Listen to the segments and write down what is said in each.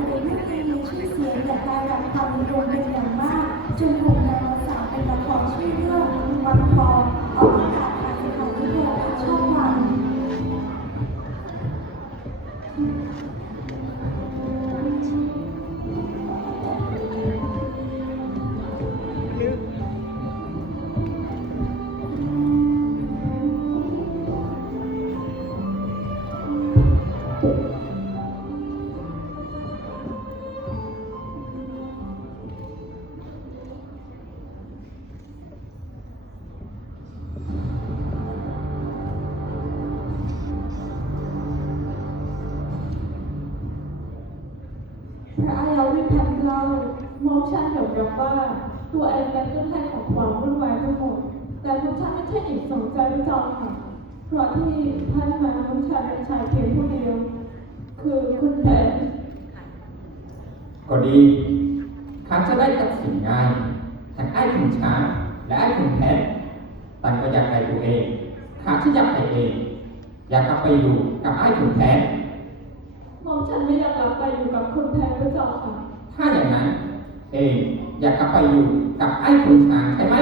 อดีตไม่เคยมีชื่อเสียงแต่การรับความรุนแรงอย่างมาก จนถูกนำมาสางเป็นละครชื่อเรื่อง เรามองฉันเหมือนกับว่า ตัวเองเป็นต้นเหตุของความวุ่นวายทั้งหมด แต่ทุกท่านไม่ใช่หญิงสนใจพระเจ้าค่ะเพราะที่ท่านมาของฉันเป็นชายเพียงผู้เดียว คือคุณแผนก็ดีข้าจะได้ตัดสินง่ายทั้งไอ้ขุนช้างและไอ้ขุนแผนต่างก็อยากได้ตัวเองข้าที่อยากได้เอง อยากกลับไปอยู่กับไอ้ขุนแผนมองฉันไม่อยากกลับไปอยู่กับคุณแผนพระเจ้าค่ะ ถ้าอย่างนั้น เองอยากกลับไปอยู่กับไอ้ขุนช้างใช่ไหม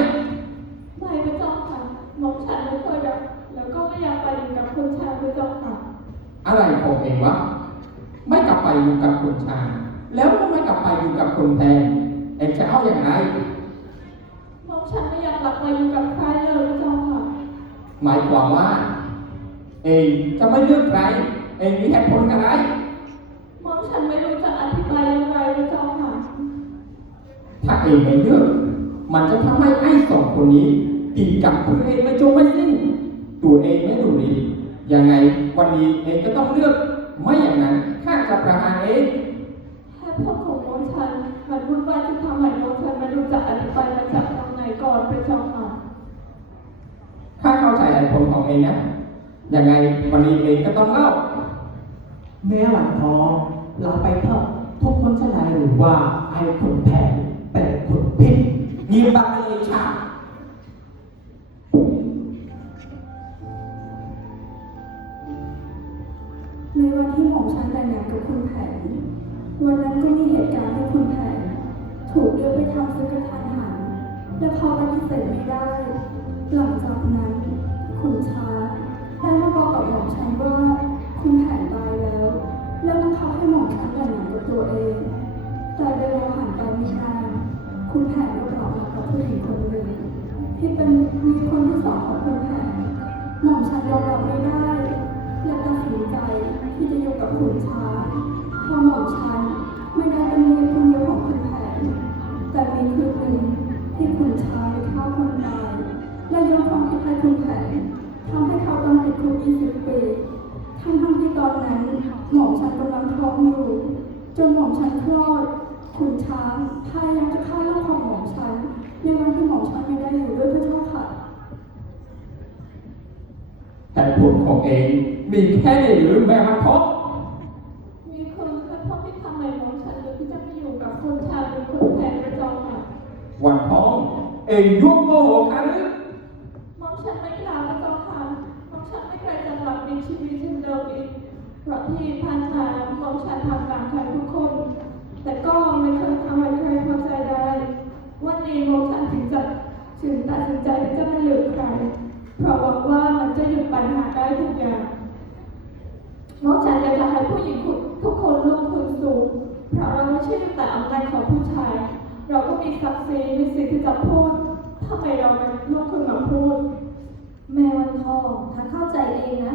ไม่พระเจ้าค่ะมองฉันไม่เคยอยากแล้วก็ไม่อยากไปอยู่กับคุณชายพระเจ้าค่ะอะไรของเองวะไม่กลับไปอยู่กับขุนช้างแล้วก็ไม่กลับไปอยู่กับขุนแผนเองจะเอาอย่างไรมองฉันไม่อยากกลับไปอยู่กับใครเลยพระเจ้าค่ะหมายความว่า เองจะไม่เลือกใคร เองมีเหตุผลอะไรมองฉันไม่รู้จะอธิบายอย่างไรพระเจ้าค่ะ ถ้าเองไม่เลือกมันจะทำให้ไอ้สองคนนี้ตีกับตัวเองไม่จบไม่สิ้นตัวเองไม่ดูดียังไงวันนี้เองก็ต้องเลือกไม่อย่างนั้นข้าจะประหารเองแค่พ่อของน้องฉันมันวุ่นวายที่ทำให้น้องฉันไมันรู้จักอธิบายมาจากตรงไหนก่อนเป็นเจ้าค่ะข้าเข้าใจเหตุผลของเองนะยังไงวันนี้เองก็ต้องเล่าแม่หวันทองเราไปเถอะทุกคนจะได้รู้ว่าไอ้คนแผนเป็นคนผิด ยืมบัตรเลยค่ะในวันที่หมอมฉันแต่งงานกับคุณแผน วันนั้นก็มีเหตุการณ์ที่คุณแผน ถูกเรียกไปทำศึกกระทันหันและเขาปฏิเสธไม่ได้ หลังจากนั้นขุนช้าได้มาบอกกับหมอมฉันว่าคุณแผนตายแล้ว และบังคับให้หมอมฉันแต่งงานกับตัวเอง แต่เวลาผ่านไปไม่นานคุณแผนก็ กับผู้หญิงคนหนึ่งที่เป็นมีคนที่สองของคุณแผนหม่อมฉันยอมรับไม่ได้ และตัดสินใจที่จะอยู่กับขุนช้างเพราะหม่อมฉันไม่ได้เป็นเมียคนเดียวของคุณแผนแต่มีคืนหนึ่งที่ขุนช้างไปฆ่าคนตายและยกความผิดให้คุณแผนทำให้เขาต้องติดคุก20ปีทั้งทั้งที่ตอนนั้นหม่อมฉันกำลังท้องอยู่จนหม่อมฉันคลอดขุนช้างพยายามจะฆ่าลูกของหม่อมฉัน ในวันที่หม่อมฉันไม่ได้อยู่ด้วยพระเจ้าค่ะ แต่ผลของเองมีแค่นี้หรือแม่มันพบมีคนแค่พ่อที่ทำให้น้องฉันเลยที่จะไปอยู่กับคุณชายเป็นคุณแผนพระเจ้าค่ะ วันท้องเองยุ่งโมโหกันหรือมองฉันไม่กล้าพระเจ้าค่ะมองฉันไม่เคยจะหลับในชีวิตเช่นเดิมอีกเพราะที่ผ่านมามองฉันทำตามใครทุกคน แต่ก็ไม่เคยทำให้ใครพอใจได้ วันนี้มองฉันถึงจะถึงตัดสินใจที่จะไม่เลือกใคร เพราะหวังว่ามันจะหยุดปัญหาได้ทุกอย่างมองฉันอยากจะให้ผู้หญิงทุกคนลุกขึ้นสูงเพราะเราไม่ใช่แต่อำนาจของผู้ชาย เราก็มีศักดิ์ศรีมีสิทธิ์ที่จะพูดทำไมเราไม่ลุกขึ้นมาพูด แม่วันทองถ้าเข้าใจเองนะ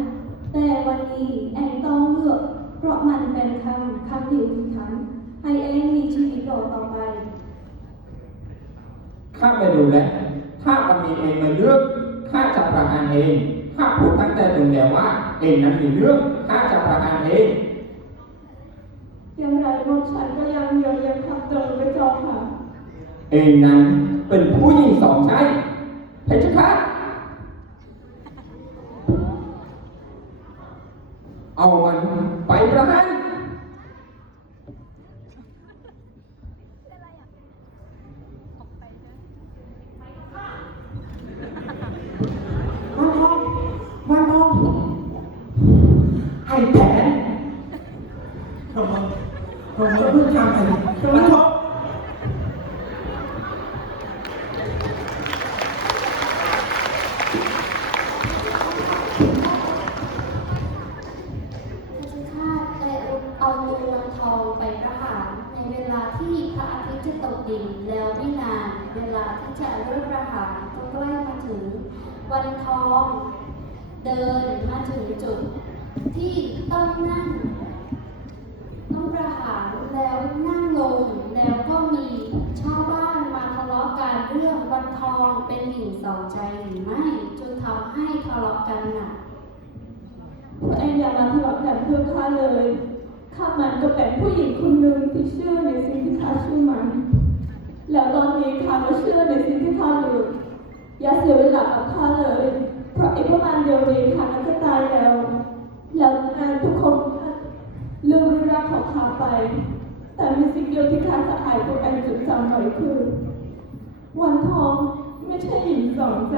แต่วันนี้แอนต้องเลือก เพราะมันเป็นคำคำเดียวที่ทำให้แอนมีชีวิตรอต่อไป ข้าไม่รู้แลถ้าวันนี้เองมาเลือกข้าจะประหารเอง ข้าพูดตั้งแต่ตรงเดียวว่า เองนั้นมีเรื่องข้าจะประหารเองอย่างไรมองฉันก็ยังยืนยันคำเดิมไปเจ้าค่ะ เองนั้นเป็นผู้หญิงสองใช่เพชรคะเอามันไปประหาร วันทองวันทองไอ้แผนทำไมทำไมเพิ่ง จะเริ่มประหารก็ใกล้มาถึงวันทอง เดินมาถึงจุด ที่ต้องนั่ง ต้องประหารแล้วนั่งลงแล้วก็มีชาวบ้านมาทะเลาะกันเรื่องวันทองเป็นหญิงสองใจหรือไม่จนทำให้ทะเลาะกันหนักพวกเองอย่ามาทะเลาะกันเพื่อข้าเลยข้ามันก็เป็นผู้หญิงคนหนึ่งที่เชื่อในสิ่งที่ข้าเชื่อมัน แล้วตอนนี้ข้าก็เชื่อในสิ่งที่ข้าเลือกอย่าเสียเวลากับข้าเลย เพราะอีกประมาณเดียวนี้ข้าก็จะตายแล้ว แล้วงานทุกคนลืมเรื่องราวของข้าไป แต่มีสิ่งเดียวที่ข้าจะอายตัวเองจดจำไว้คือ วันทองไม่ใช่หญิงสองใจ